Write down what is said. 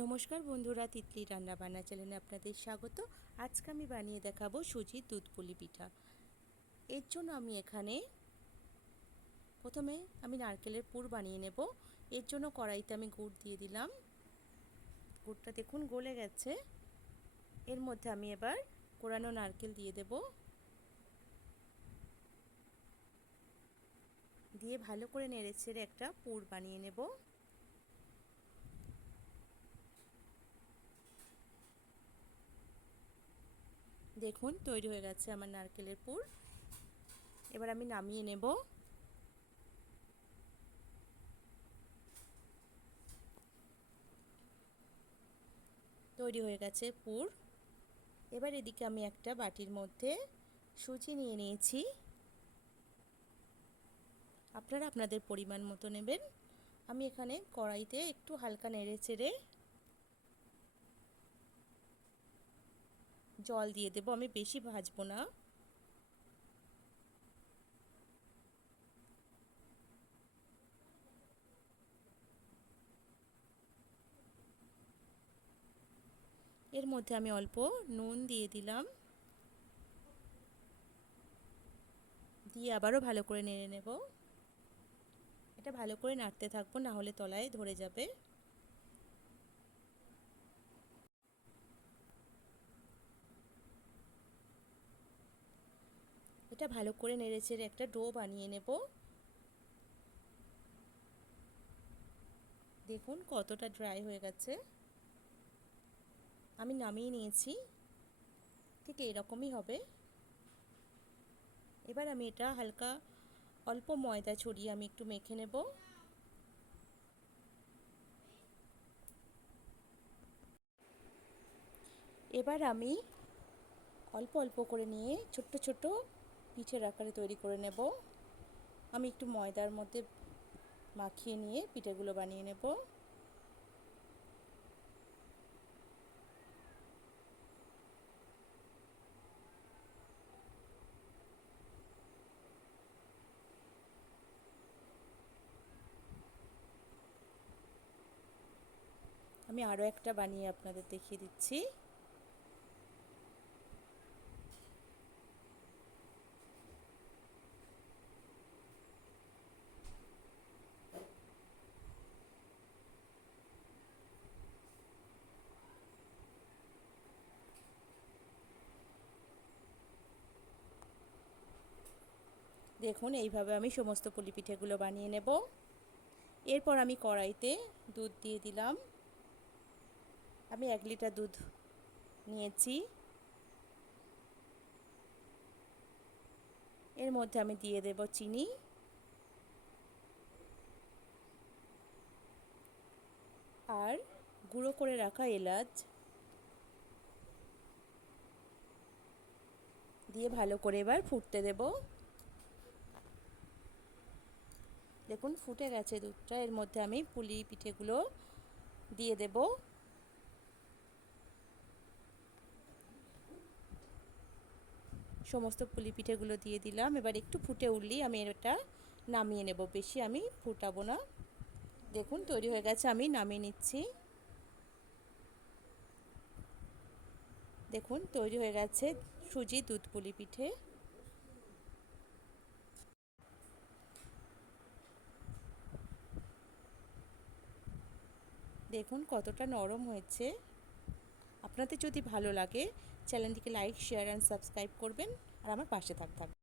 নমস্কার বন্ধুরা তিতলি রান্না বান্না চ্যানেলে আপনাদের স্বাগত। আজকে আমি বানিয়ে দেখাবো সুজির দুধ পুলি পিঠা। এর জন্য আমি এখানে প্রথমে আমি নারকেলের পুর বানিয়ে নেব। এর জন্য কড়াইতে আমি গুড় দিয়ে দিলাম। গুড়টা দেখুন গলে গেছে। এর মধ্যে আমি এবার কোরানো নারকেল দিয়ে দেব। দিয়ে ভালো করে নেড়ে ছেড়ে একটা পুর বানিয়ে নেব। দেখুন, তৈরি হয়ে গেছে আমার নারকেলের পুর। এবার আমি নামিয়ে নেব। তৈরি হয়ে গেছে পুর। এবার এদিকে আমি একটা বাটির মধ্যে সুজি নিয়ে নিয়েছি। আপনারা আপনাদের পরিমাণ মতো নেবেন। আমি এখানে কড়াইতে একটু হালকা নেড়ে চেড়ে জল দিয়ে দেবো, আমি বেশি ভাজবো না। এর মধ্যে আমি অল্প নুন দিয়ে দিলাম। দিয়ে আবারও ভালো করে নেড়ে নেব। এটা ভালো করে নাড়তে থাকব, না হলে তলায় ধরে যাবে। এটা ভালো করে নেড়েচেড়ে একটা ডো বানিয়ে নেব। দেখুন কতটা ড্রাই হয়ে গেছে। আমি নামিয়ে নিয়েছি। ঠিক এরকমই হবে। এবার আমি এটা হালকা অল্প ময়দা ছড়িয়ে আমি একটু মেখে নেব। এবার আমি অল্প অল্প করে নিয়ে ছোট্ট ছোট্ট পিঠের আকারে তৈরি করে নেব। আমি একটু ময়দার মধ্যে মাখিয়ে নিয়ে পিঠেগুলো বানিয়ে নেব। আমি আরও একটা বানিয়ে আপনাদের দেখিয়ে দিচ্ছি। দেখুন, এইভাবে আমি সমস্ত পুলি পিঠেগুলো বানিয়ে নেব। এরপর আমি কড়াইতে দুধ দিয়ে দিলাম। আমি এক লিটার দুধ নিয়েছি। এর মধ্যে আমি দিয়ে দেব চিনি। আর গুঁড়ো করে রাখা এলাচ। দিয়ে ভালো করে এবার ফুটতে দেব। দেখুন, ফুটে গেছে দুধটা। এর মধ্যে আমি পুলি পিঠেগুলো দিয়ে দেব। সমস্ত পুলি পিঠেগুলো দিয়ে দিলাম। এবার একটু ফুটে উঠলেই আমি এটা নামিয়ে নেব। বেশি আমি ফুটাবো না। দেখুন, তৈরি হয়ে গেছে, আমি নামিয়ে নিচ্ছি। দেখুন, তৈরি হয়ে গেছে সুজি দুধ পুলি পিঠে। দেখুন কতটা নরম হয়েছে। আপনাদের যদি ভালো লাগে, চ্যানেলটিকে লাইক শেয়ার অ্যান্ড সাবস্ক্রাইব করবেন। আর আমার পাশে থাকবেন।